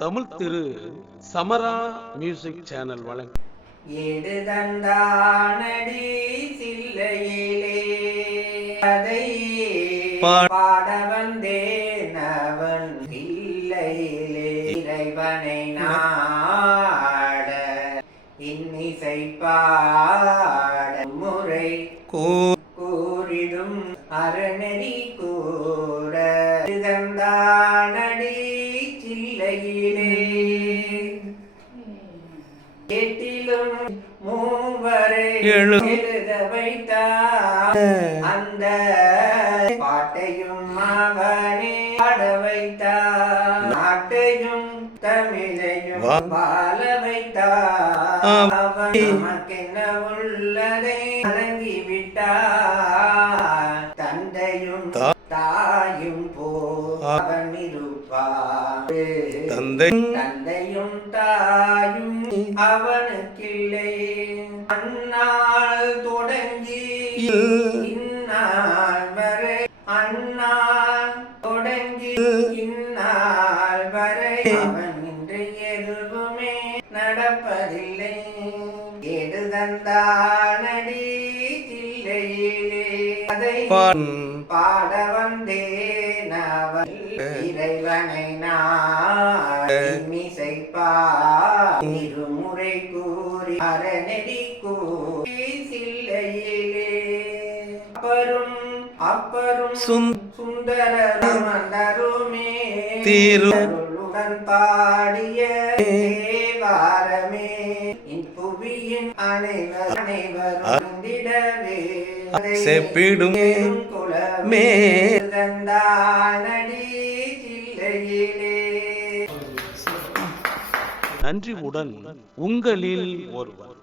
தமிழ் திரு சமரா music channel வழங்கும் ஏடு தந்தானடி சில்லையிலே அதை பாட வந்தேன் அவன் இல்லையிலே இறைவனை நாட இன்னிசை பாட முறை கூறிடும் அறநெறி கூற தந்தானடி சில்லையிலே கேட்டிலும் மூவரை எழுத வைத்தார் அந்த பாட்டையும் அவனே பாட வைத்தார் நாட்டையும் தமிழையும் வாழ வைத்தார் அவன் நமக்கென்ன உள்ளதை வழங்கிவிட்டார் தந்தையும் தாயும் போ அவன் இருப்பார் தந்தையும் தாயும் அவனுக்கில்லை அந்நாள் தொடங்கி இந்நாள் வரை அந்நாள் தொடங்கி இந்நாள் வரை அவன் இன்று எதுவுமே நடப்பதில்லை எது தந்தானடி தில்லையிலே அதை பாட வந்தேன் அவன் இறைவனை நாசை இருமுறை கூறி அறநெறி கூறி சில்லையிலே அப்பரும் சுந்தரரும் அந்தருமே தீருடன் பாடிய தேவாரமே இப்புவியின் அனைவரும் திடவே செப்பிடும் குலமே தந்தானடி சில்லையிலே. நன்றியுடன் உங்களில் ஒருவர்.